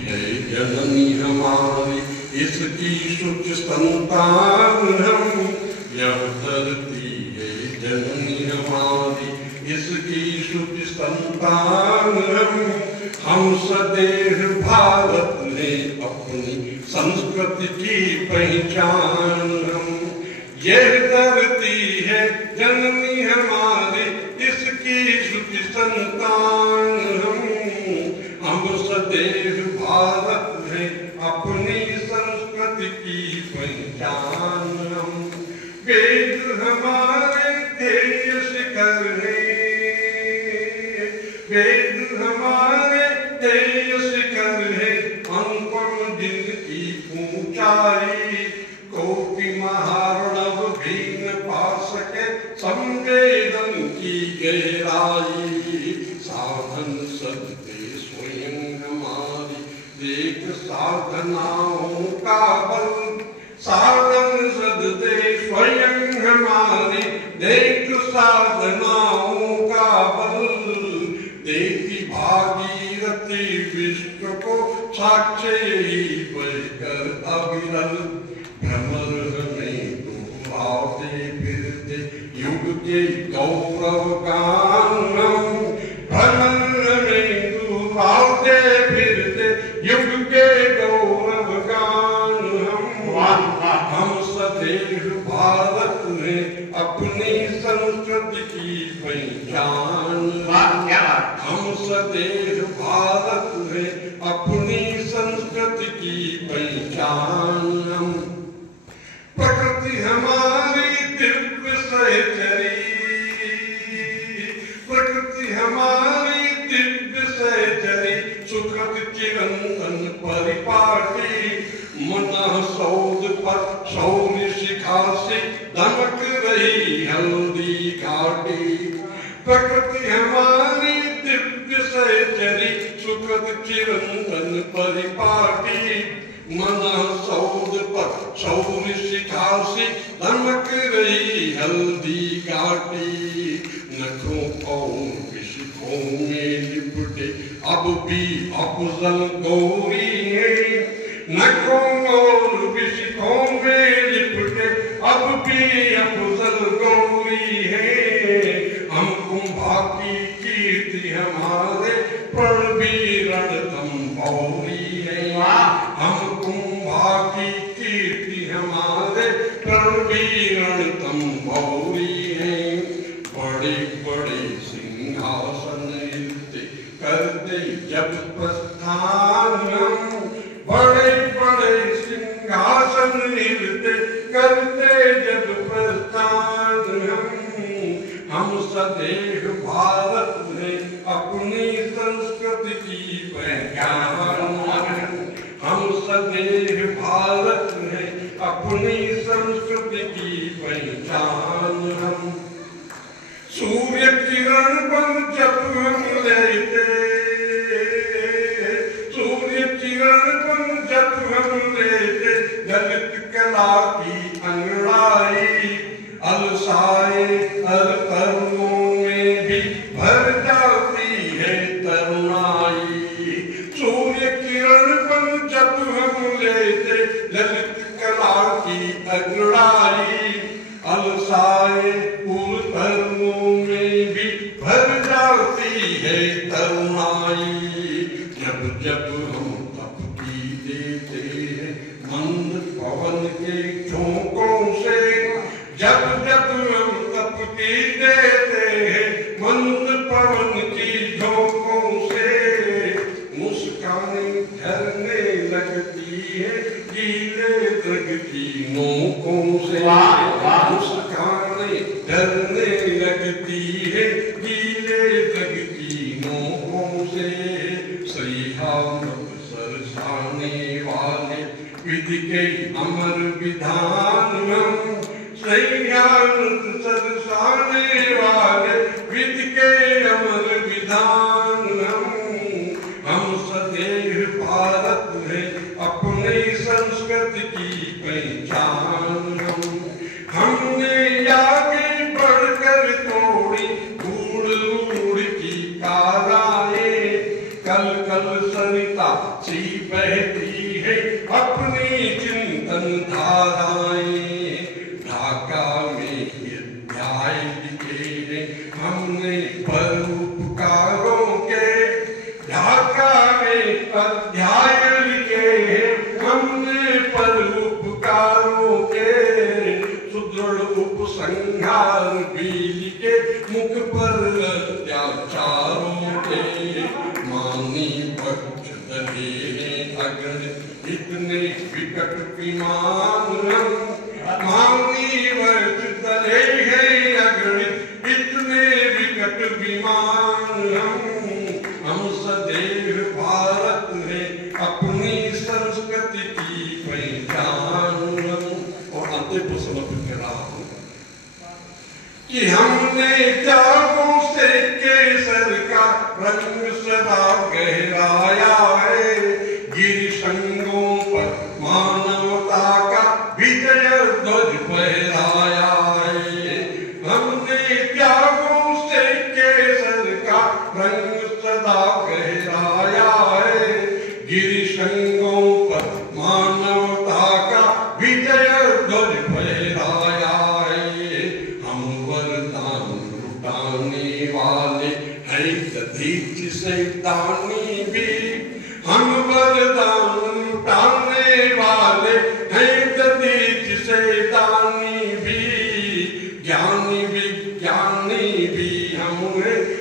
है जननी हमारी, इसकी शुच संतान हम। यह धरती है जननी हमारी, इसकी शुच संतान हम सदैव भारत में अपनी संस्कृति की पहचान हम। यह धरती है जननी हमारी, इसकी शुच संतान हम सदैव भारत में अपनी संस्कृति की पहचान हम। वेद हमारे ध्येय शिखर है, वेद हमारे ध्येय शिखर है, अनुपम दिल की ऊंचाई। कोटि महारणव भी न पा सके संवेदन की गहराई। साधन सदते स्वयं हमारी, देख साधनाओं का बल। साधन सदते स्वयं हमारी, देख साधनाओं का बल। देखी भागीरथी विश्व को साक्ष्य ही बहकर अविरल। भ्रमर हमें डुबाते फिरते युग के गौरव गान हम। भ्रमर हमें डुबाते फिरते युग के गौरव गान हम सदैव भारत में अपनी संस्कृति की पहचान। हम सदैव भारत में अपनी संस्कृति की पहचान। प्रकृति हमारी दिव्य सहचरी, प्रकृति हमारी दिव्य सहचरी, सुखद चिरंतन परिपाटी। मन सौद पर शौर्य शिखा से दमक रही हल्दी घाटी। प्रकृति हमारी दिव्य सहचरी, सुखद चिरंतन परिपाटी। मन सौद पर शौर्य शिखा से दमक रही हल्दी घाटी। नखों और विशिखों में लिपटे अब भी अफजल गौरी है। नखों और विशिखों में लिपटे अब भी अफजल गौरी है। हम कुंभा की कीर्ति हमारे प्रणवीरण गंभौरी है। हम कुंभा की कीर्ति हमारे प्रणवीरण गंभौरी है। बड़े बड़े सिंहासन नृत्य करते जब प्रस्थान हम। बड़े बड़े सिंहासन नृत्य करते जब प्रस्थान हम सदैव भारत में अपनी संस्कृति की पहचान। हम सदैव भारत में अपनी संस्कृति की पहचान हम। सूर्य किरण पर जब हम लेते, सूर्य किरण पर जब हम लेते, ललित कला की अंगड़ाई। अलसाए अलकर्मों में भी भर जाती है तरुणाई। सूर्य किरण पर जब हम लेते, ललित कला की अंगड़ाई। अलसाए अलकर्मों में भी भर जाती है तरुणाई। जब जब हम तप की देते हैं मंद पवन के झोंकों से, जब जब हम तप की देते हैं मंद पवन की झोंकों से, मुस्कानें झरने लगती है गीले रग की नोकों से। मुस्कानें झरने लगती है गीले रग की नोकों से। सैहामत सरसाने वाले विधि के अमर विधान हम। सैहामत सरसाने वाले विधि के अमर विधान हम सदैव भारत में अपनी संस्कृति की पहचान हम। हमने आगे बढ़कर तोड़ी गूढ़ रूढ़ की काराएं। कल कल सरिता सी बहती है अपनी चिंतन धाराएं। ढाका में अध्याय लिखे हैं हमने परोपकारों के, ढाका में अध्याय लिखे हैं हमने परोपकारों के। सुदृढ़ उपसंहार भी लिखे मुख पर अत्याचारों के। मानी पक्ष दले हैं अगर इतने विकट विमान हम, मानी वर्ष दले हैं अगर इतने विकट विमान हम सदैव भारत है अपनी संस्कृति की पहचान। और अंतिम प्रश्न फिर रहा हूं कि हमने त्यागों से केसर का रंग सदा गहराया है। गिरिशंगों पर मानवता का विजय ध्वज फहराया है। हमने त्यागों से केसर का रंग सदा गहराया है। गिरिशंगों पर मानवता का विजय ध्वज फहराया है। हम वरदान लुटाने वाले हैं दधीच शैतानी भी, हम वरदान लुटाने वाले हैं दधीच शैतानी भी। ज्ञानी विज्ञानी भी हम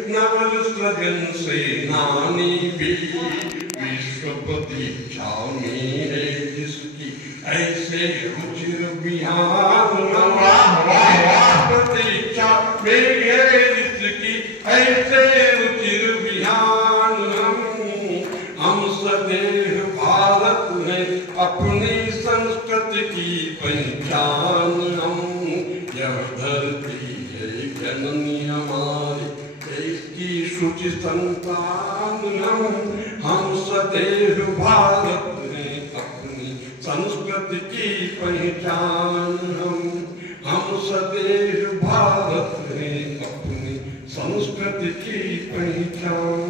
नवल सृजन सेनानी भी। विश्व प्रतीक्षा में है जिसकी ऐसे रुचिर बिहार, प्रतीक्षा में है जिसकी ऐसे रुचिर बिहान। हम सदैव भारत में अपनी संस्कृति की पहचान। हम यह धरती है जननी हमारी देश की शुचि संतान। हम सदैव भारत में अपनी संस्कृति की पहचान। हम सदैव भारत में अपनी संस्कृति की पहचान।